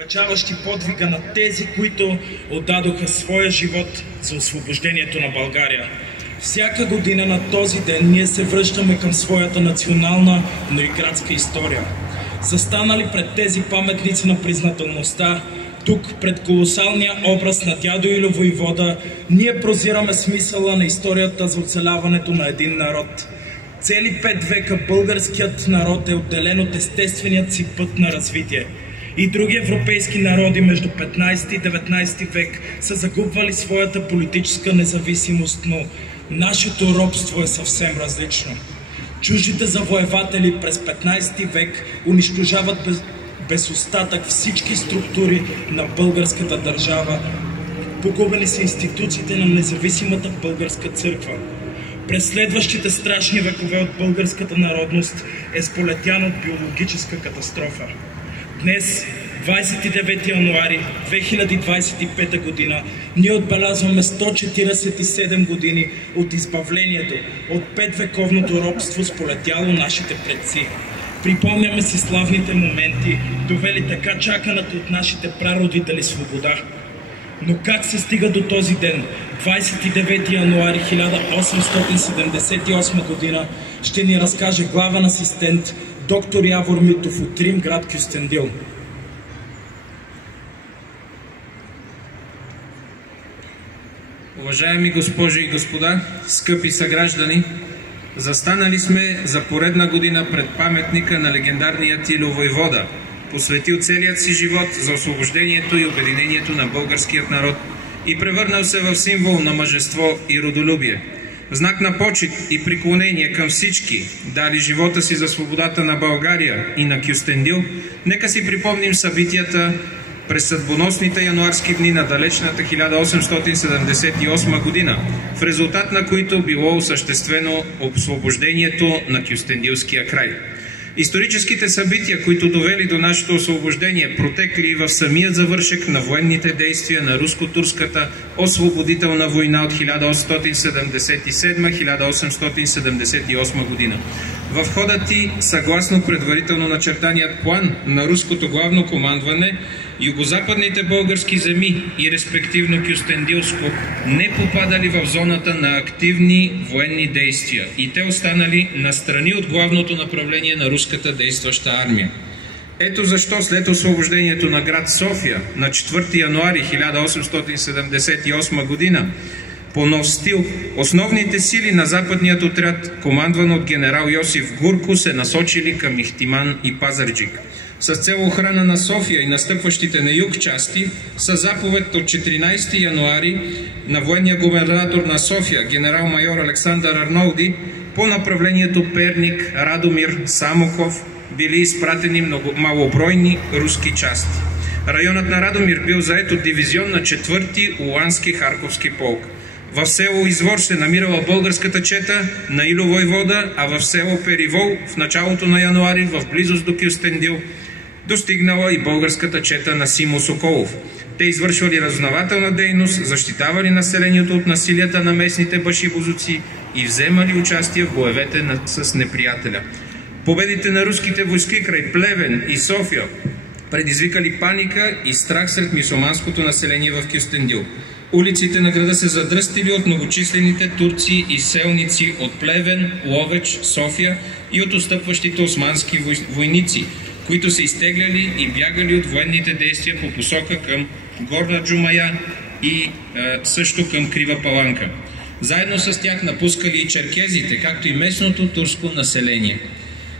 Обечаващи подвига на тези, които отдадоха своя живот за освобождението на България. Всяка година на този ден ние се връщаме към своята национална, но и градска история. Застанали пред тези паметници на признателността, тук пред колосалния образ на дядо Илю Войвода, ние прозираме смисъла на историята за оцеляването на един народ. Цели 5 века българският народ е отделен от естественият си път на развитие. И други европейски народи между 15 и 19 век са загубвали своята политическа независимост, но нашето робство е съвсем различно. Чуждите завоеватели през 15 век унищожават без остатък всички структури на българската държава. Погубени са институциите на независимата българска църква. През следващите страшни векове от българската народност е сполетяна от биологическа катастрофа. Днес, 29 януари 2025 година, ние отбелязваме 147 години от избавлението, от 5-вековното робство, сполетяло нашите предци. Припомняме си славните моменти, довели така чаканата от нашите прародители свобода. Но как се стига до този ден, 29 януари 1878 година, ще ни разкаже главен асистент доктор Явор Митов от Рим, град Кюстендил. Уважаеми госпожи и господа, скъпи съграждани, застанали сме за поредна година пред паметника на легендарния Илю Войвода, посветил целият си живот за освобождението и обединението на българският народ и превърнал се в символ на мъжество и родолюбие. В знак на почит и преклонение към всички, дали живота си за свободата на България и на Кюстендил, нека си припомним събитията през съдбоносните януарски дни на далечната 1878 година, в резултат на които било осъществено освобождението на Кюстендилския край. Историческите събития, които довели до нашето освобождение, протекли и в самият завършек на военните действия на руско-турската освободителна война от 1877-1878 година. В хода ти, съгласно предварително начертаният план на руското главно командване, югозападните български земи и респективно Кюстендилско не попадали в зоната на активни военни действия и те останали настрани от главното направление на руската действаща армия. Ето защо след освобождението на град София на 4 януари 1878 година по нов стил, основните сили на западният отряд, командван от генерал Йосиф Гурко, се насочили към Ихтиман и Пазарджик. С цел охрана на София и настъпващите на юг части, със заповед от 14 януари на военния губернатор на София, генерал-майор Александър Арнолди, по направлението Перник, Радомир, Самоков били изпратени малобройни руски части. Районът на Радомир бил зает от дивизион на 4-ти Улански Харковски полк. В село Извор се намирала българската чета на Илю Войвода, а в село Перивол в началото на януари, в близост до Кюстендил, достигнала и българската чета на Симо Соколов. Те извършвали разузнавателна дейност, защитавали населението от насилията на местните башибозуци и вземали участие в боевете с неприятеля. Победите на руските войски край Плевен и София предизвикали паника и страх сред мюсюлманското население в Кюстендил. Улиците на града се задръстили от многочислените турци и селници от Плевен, Ловеч, София и от отстъпващите османски войници, които се изтегляли и бягали от военните действия по посока към Горна Джумая и също към Крива Паланка. Заедно с тях напускали и черкезите, както и местното турско население.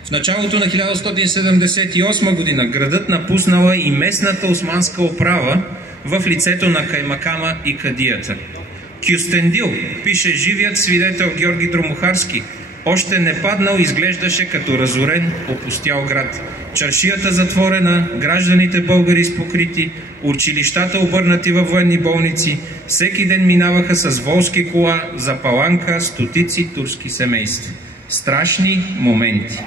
В началото на 1178 година градът напуснала и местната османска управа в лицето на Каймакама и Кадията. Кюстендил, пише живият свидетел Георги Дромохарски, още не паднал изглеждаше като разорен, опустял град. Чаршията затворена, гражданите българи спокрити, училищата обърнати във военни болници, всеки ден минаваха с волски кола за Паланка стотици турски семейства. Страшни моменти.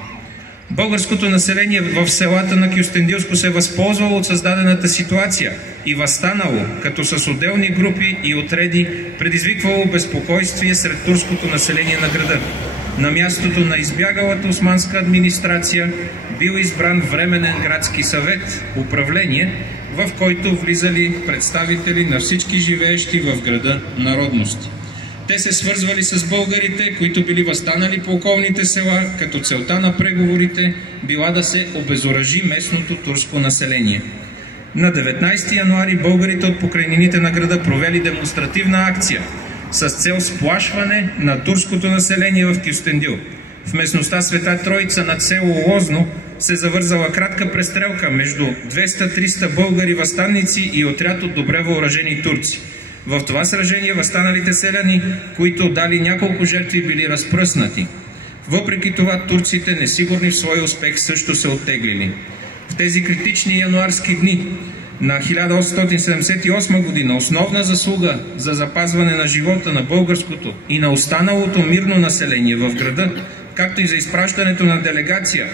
Българското население в селата на Кюстендилско се възползвало от създадената ситуация и възстанало, като с отделни групи и отреди предизвиквало безпокойствие сред турското население на града. На мястото на избягалата османска администрация бил избран Временен градски съвет, управление, в който влизали представители на всички живеещи в града народности. Те се свързвали с българите, които били възстанали по околните села, като целта на преговорите била да се обезоръжи местното турско население. На 19 януари българите от покрайнините на града провели демонстративна акция с цел сплашване на турското население в Кюстендил. В местността Света Троица над село Лозно се завързала кратка престрелка между 200-300 българи възстанници и отряд от добре въоръжени турци. В това сражение възстаналите селяни, които дали няколко жертви, били разпръснати. Въпреки това турците, несигурни в своя успех, също се оттеглили. В тези критични януарски дни на 1878 година основна заслуга за запазване на живота на българското и на останалото мирно население в града, както и за изпращането на делегация,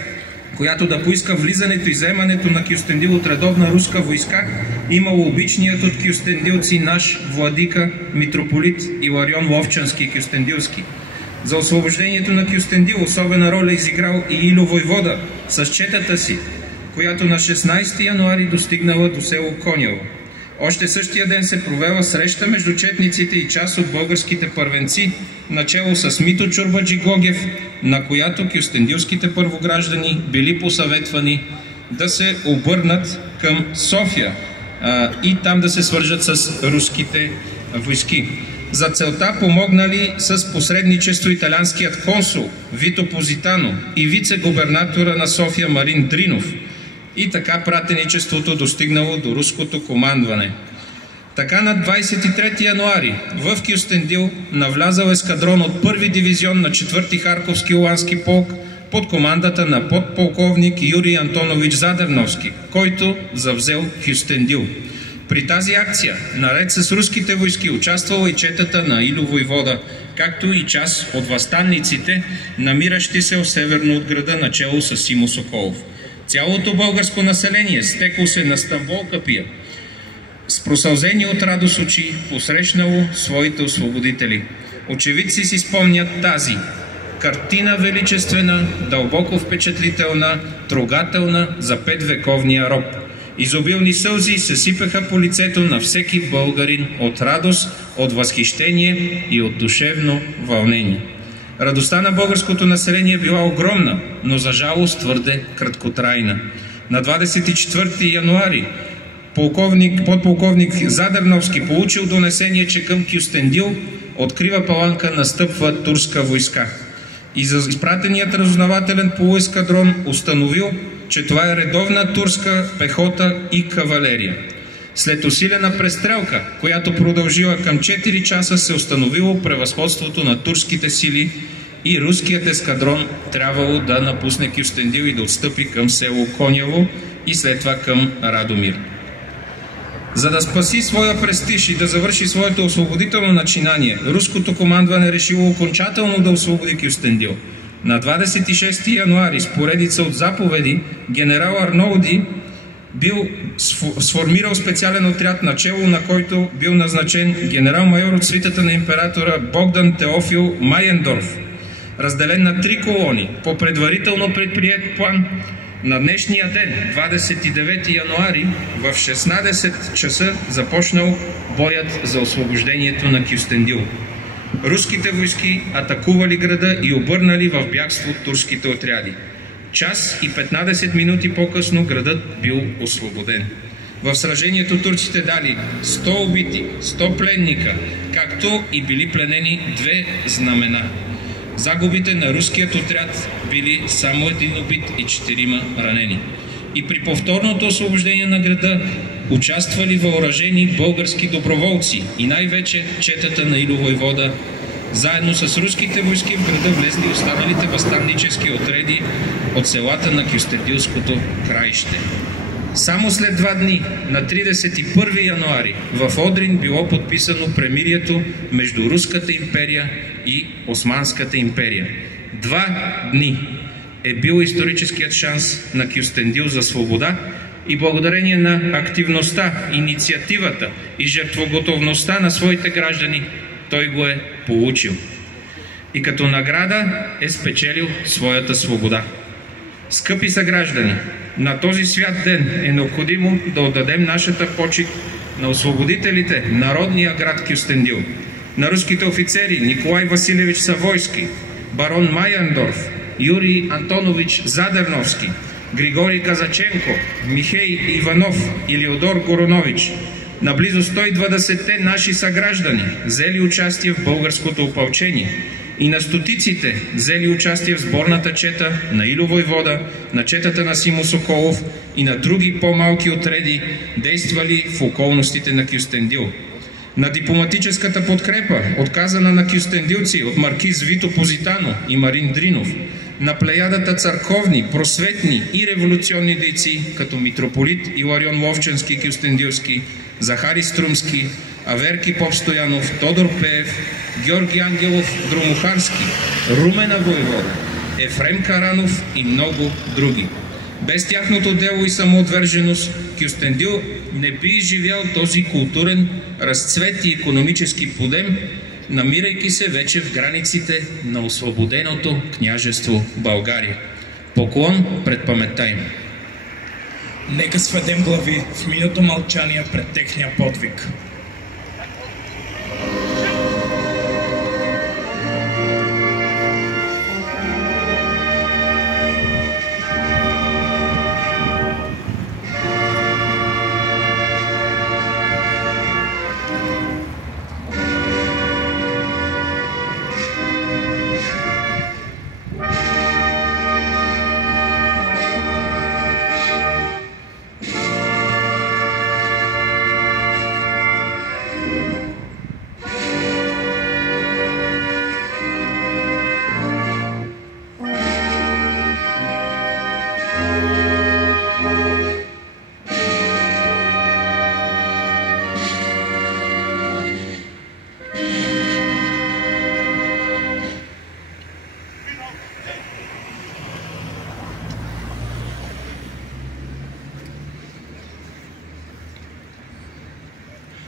която да поиска влизането и заемането на Кюстендил от редовна руска войска, имало обичният от кюстендилци наш владика, митрополит Иларион Ловчански Кюстендилски. За освобождението на Кюстендил особена роля изиграл и Илю войвода с четата си, която на 16 януари достигнала до село Коняво. Още същия ден се провела среща между четниците и част от българските първенци, начело с Мито Чорбаджи Гогев, на която кюстендилските първограждани били посъветвани да се обърнат към София и там да се свържат с руските войски. За целта помогнали с посредничество италианският консул Вито Позитано и вице-губернатора на София Марин Дринов. И така пратеничеството достигнало до руското командване. Така на 23 януари в Кюстендил навлязал ескадрон от 1-ви дивизион на 4-ти Харковски улански полк под командата на подполковник Юрий Антонович Задерновски, който завзел Кюстендил. При тази акция, наред с руските войски, участвала и четата на Илю войвода, както и част от възстанниците, намиращи се северно от града, начело с Симо Соколов. Цялото българско население стекло се на Стамбол капия, с просълзени от радост очи посрещнало своите освободители. Очевидци си спомнят тази картина величествена, дълбоко впечатлителна, трогателна за 5-вековния роб. Изобилни сълзи се сипеха по лицето на всеки българин от радост, от възхищение и от душевно вълнение. Радостта на българското население била огромна, но за жалост твърде краткотрайна. На 24 януари подполковник Задерновски получил донесение, че към Кюстендил от Крива Паланка настъпва турска войска. И за изпратеният разузнавателен полуескадрон установил, че това е редовна турска пехота и кавалерия. След усилена престрелка, която продължила към 4 часа, се установило превъзходството на турските сили и руският ескадрон трябвало да напусне Кюстендил и да отстъпи към село Коняво и след това към Радомир. За да спаси своя престиж и да завърши своето освободително начинание, руското командване решило окончателно да освободи Кюстендил. На 26 януари с поредица от заповеди генерал Арнолди бил сформирал специален отряд, начело на който бил назначен генерал-майор от свитата на императора Богдан Теофил Майендорф. Разделен на 3 колони по предварително предприет план, на днешния ден, 29 януари, в 16 часа започнал боят за освобождението на Кюстендил. Руските войски атакували града и обърнали в бягство турските отряди. Час и 15 минути по-късно градът бил освободен. В сражението турците дали 100 убити, 100 пленника, както и били пленени 2 знамена. Загубите на руският отряд били само 1 убит и 4 ранени. И при повторното освобождение на града участвали въоръжени български доброволци и най-вече четата на Илю войвода. Заедно с руските войски в града влезли останалите възстаннически отреди от селата на Кюстендилското краище. Само след 2 дни, на 31 януари, в Одрин било подписано премирието между Руската империя и Османската империя. 2 дни е бил историческият шанс на Кюстендил за свобода и благодарение на активността, инициативата и жертвоготовността на своите граждани, той го е получил. И като награда е спечелил своята свобода. Скъпи съграждани, На този свят ден е необходимо да отдадем нашата почит на освободителите, народния град Кюстендил, на руските офицери Николай Василевич Савойски, барон Майандорф, Юрий Антонович Задерновски, Григорий Казаченко, Михей Иванов и Леодор Горонович, на близо 120-те наши съграждани, взели участие в българското опълчение, и на стотиците, взели участие в сборната чета на Илю Войвода, на четата на Симо Соколов и на други по-малки отреди, действали в околностите на Кюстендил. На дипломатическата подкрепа, отказана на кюстендилци от маркиз Вито Позитано и Марин Дринов, на плеядата църковни, просветни и революционни дейци, като митрополит Иларион Ловченски Кюстендилски, Захари Струмски, Аверки Попстоянов, Тодор Пеев, Георги Ангелов Дромухарски, Румена Войвода, Ефрем Каранов и много други. Без тяхното дело и самоотверженост Кюстендил не би изживял този културен разцвет и икономически подем, намирайки се вече в границите на освободеното княжество България. Поклон пред паметта им. Нека сведем глави в минуто мълчание пред техния подвиг.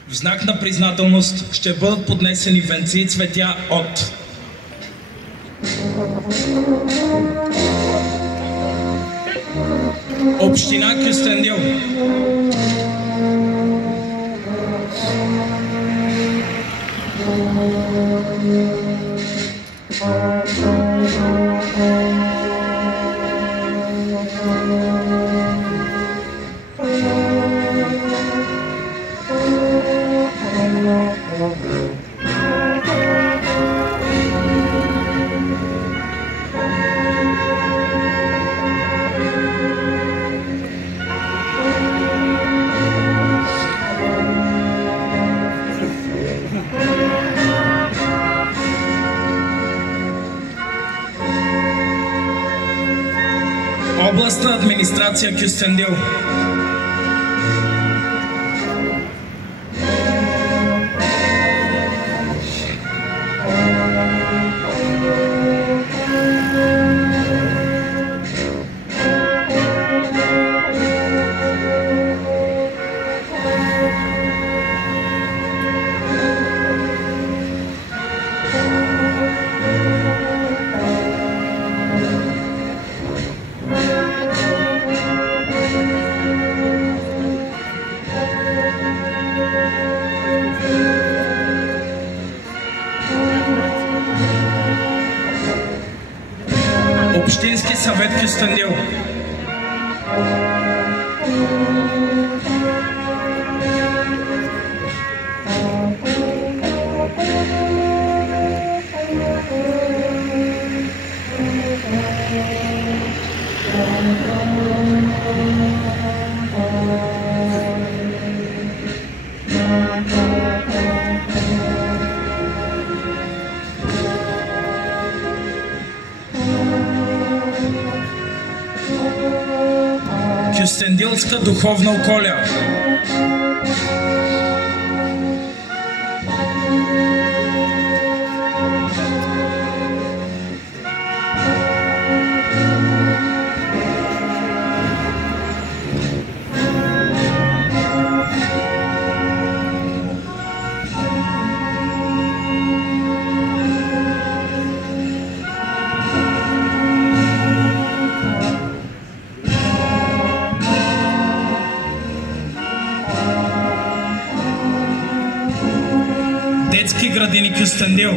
В знак на признателност ще бъдат поднесени венци и цветя от Община Кюстендил, Областна администрация Кюстендил, Общински съвет Кюстендил, Кюстендилска духовна околя, Детски градини Кюстендил.